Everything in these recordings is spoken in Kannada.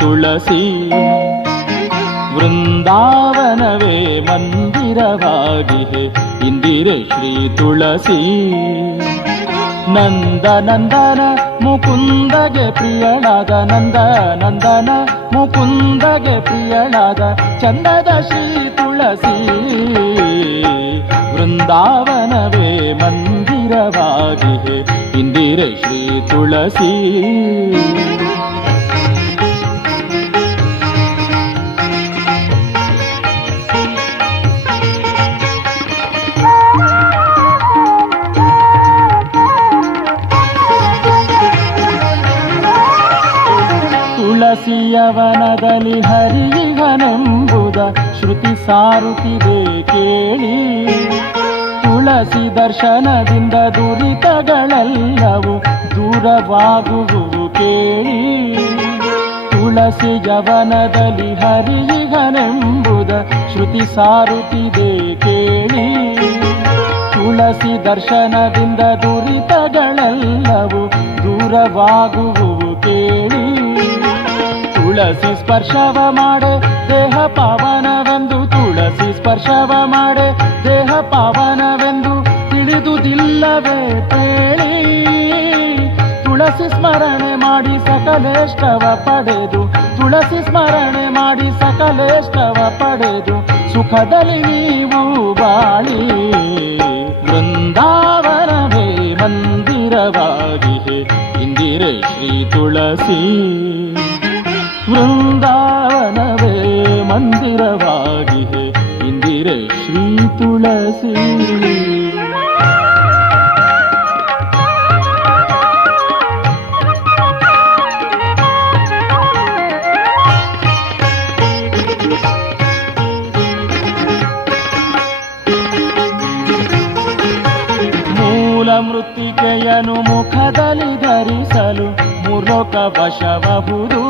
ತುಳಸಿ. ವೃಂದಾವನವೇ ಮಂದಿರವಾಗಿದೆ ಇಂದಿರೆ ಶ್ರೀ ತುಳಸಿ. ನಂದ ನಂದನ ಮುಕುಂದಗೆ ಪ್ರಿಯಳಾದ ನಂದ ನಂದನ ಮುಕುಂದಗೆ ಪ್ರಿಯಳಾದ ಚಂದದ ಶ್ರೀ ತುಳಸಿ. ವೃಂದಾವನವೇ ಮಂದಿರವಾಗಿದೆ ಇಂದಿರೆ ಶ್ರೀ ತುಳಸಿ. ತುಳಸಿಯವನದಲ್ಲಿ ಹರಿಯಿಗನೆಂಬುದ ಶ್ರುತಿ ಸಾರುತ್ತಿದೆ ಕೇಳಿ. ತುಳಸಿ ದರ್ಶನದಿಂದ ದುರಿತಗಳೆಲ್ಲವೂ ದೂರವಾಗುವುದು ಕೇಳಿ. ತುಳಸಿಯವನದಲ್ಲಿ ಹರಿಯಿಗನೆಂಬುದ ಶ್ರುತಿ ಸಾರುತ್ತಿದೆ ಕೇಳಿ. ತುಳಸಿ ದರ್ಶನದಿಂದ ದುರಿತಗಳೆಲ್ಲವೂ ದೂರವಾಗುವುದು ಕೇಳಿ. ತುಳಸಿ ಸ್ಪರ್ಶವ ಮಾಡೆ ದೇಹ ಪಾವನವೆಂದು, ತುಳಸಿ ಸ್ಪರ್ಶವ ಮಾಡೆ ದೇಹ ಪಾವನವೆಂದು ತಿಳಿದುದಿಲ್ಲವೇ ಕೇಳಿ. ತುಳಸಿ ಸ್ಮರಣೆ ಮಾಡಿ ಸಕಲೇಷ್ಟವ ಪಡೆದು, ತುಳಸಿ ಸ್ಮರಣೆ ಮಾಡಿ ಸಕಲೇಷ್ಟವ ಪಡೆದು ಸುಖದಲ್ಲಿ ನೀವು ಬಾಳಿ. ವೃಂದಾವನವೇ ಮಂದಿರವಾಗಿದೆ ಇಂದಿರೆ ಶ್ರೀ ತುಳಸಿ. ವೃಂದಾವನವೇ ಮಂದಿರವಾಗಿದೆ ಇಂದಿರೆ ಶ್ರೀ ತುಳಸಿ. ಮೂಲ ಮೃತ್ತಿಕೆಯನ್ನು ಮುಖದಲ್ಲಿ ಧರಿಸಲು ಮೂರ್ಲೋಕ ವಶಬಹುದು.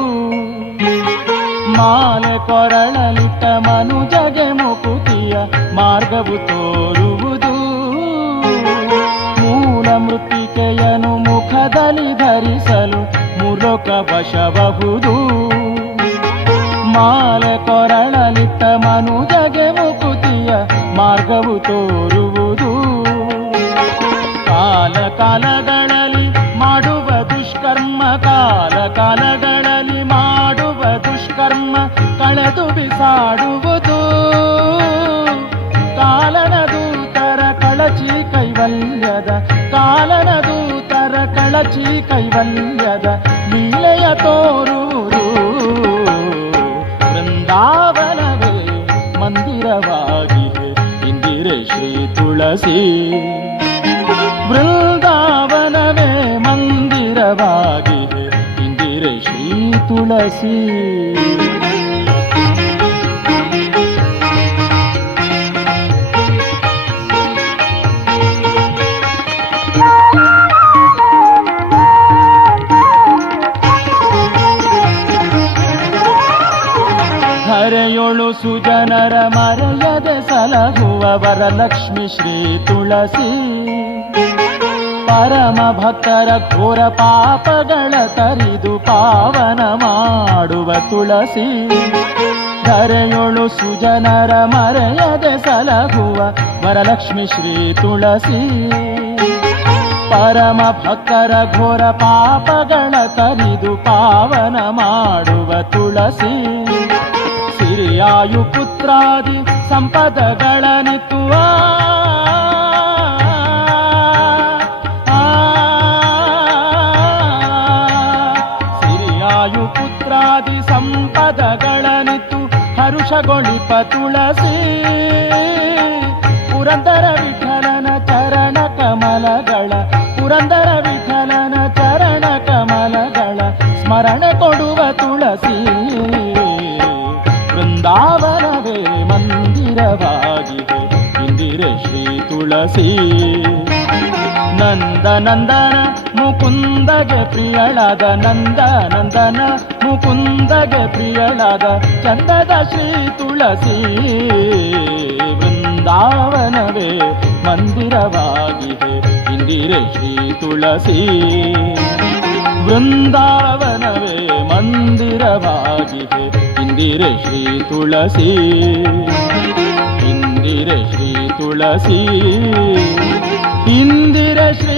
ಮಾಲೆ ಕೊರಳಲಿಟ್ಟ ಮನುಜಗೆ ಮುಕುತಿಯ ಮಾರ್ಗವು ತೋರುವುದು. ಮೂಲ ಮೃತ್ತಿಕೆಯನ್ನು ಮುಖದಲ್ಲಿ ಧರಿಸಲು ಮೂರ್ಲೋಕ ವಶಬಹುದು. ಮಾಲೆ ಕೊರಳಲಿಟ್ಟ ಮನುಜಗೆ ಮುಕುತಿಯ ಮಾರ್ಗವು ತೋರುವುದು. ಕಾಲ ಕಾಲಗಳಲ್ಲಿ ಮಾಡುವ ದುಷ್ಕರ್ಮ, ಕಾಲ ಕಾಲಗಳಲ್ಲಿ ಮಾಡುವ ದುಷ್ಕರ್ಮ ಕಳೆದು ಬಿಸಾಡುವುದು. ಕಾಲನ ದೂತರ ಕಳಚಿ ಕೈವಲ್ಯದ, ಕಾಲನ ದೂತರ ಕಳಚಿ ಕೈವಲ್ಯದ ಲೀಲೆಯ ತೋರುವುದು. ವೃಂದಾವನವೇ ಮಂದಿರವಾಗಿದೆ ಇಂದಿರೆ ಶ್ರೀ ತುಳಸಿ. ವೃಂದಾವನವೇ ಮಂದಿರವಾಗಿದೆ ಇಂದಿರೆ ಶ್ರೀ ತುಳಸಿ. ಧರೆಯೊಳು ಸುಜನರ ಮರೆಯದೆ ಸಲಹುವ ವರಲಕ್ಷ್ಮಿ ಶ್ರೀ ತುಳಸಿ. ಪರಮ ಭಕ್ತರ ಘೋರ ಪಾಪಗಳ ತರಿದು ಪಾವನ ಮಾಡುವ ತುಳಸಿ. ಧರೆಯೊಳು ಸುಜನರ ಮರೆಯದೆ ಸಲಹುವ ವರಲಕ್ಷ್ಮಿ ಶ್ರೀ ತುಳಸಿ. ಪರಮ ಭಕ್ತರ ಘೋರ ಪಾಪಗಳ ತರಿದು ಪಾವನ ಮಾಡುವ ತುಳಸಿ. ಸಿರಿಯಾಯು ಪುತ್ರಾದಿ ಸಂಪದಗಳನಿತ್ತುವ, ಸಿರಿಯಾಯು ಪುತ್ರಾದಿ ಸಂಪದಗಳನಿತ್ತು ಹರುಷಗೊಳಿಪ ತುಳಸಿ. ಪುರಂದರ ವಿಠಲನ ಚರಣ ಕಮಲಗಳ, ಪುರಂದರ ವಿಠಲನ ಚರಣ ಕಮಲಗಳ ಸ್ಮರಣೆ ಕೊಡುವ ತುಳಸಿ. ವೃಂದಾವನವೇ ಮಂದಿರವಾಗಿದೆ ಇಂದಿರೆ ಶ್ರೀ ತುಳಸಿ. ನಂದ ನಂದನ ಮುಕುಂದಗೆ ಪ್ರಿಯಳಾದ, ನಂದ ನಂದನ ಮುಕುಂದಗೆ ಪ್ರಿಯಳಾದ ಚಂದದ ಶ್ರೀ ತುಳಸಿ. ವೃಂದಾವನವೇ ಮಂದಿರವಾಗಿದೆ ಇಂದಿರೆ ಶ್ರೀ ತುಳಸಿ. ವೃಂದಾವನವೇ ಮಂದಿರವಾಗಿದೆ ಇಂದಿರೆ ಶ್ರೀ ತುಳಸಿ, ಇಂದಿರೆ ಶ್ರೀ ತುಳಸಿ, ಇಂದಿರೆ ಶ್ರೀ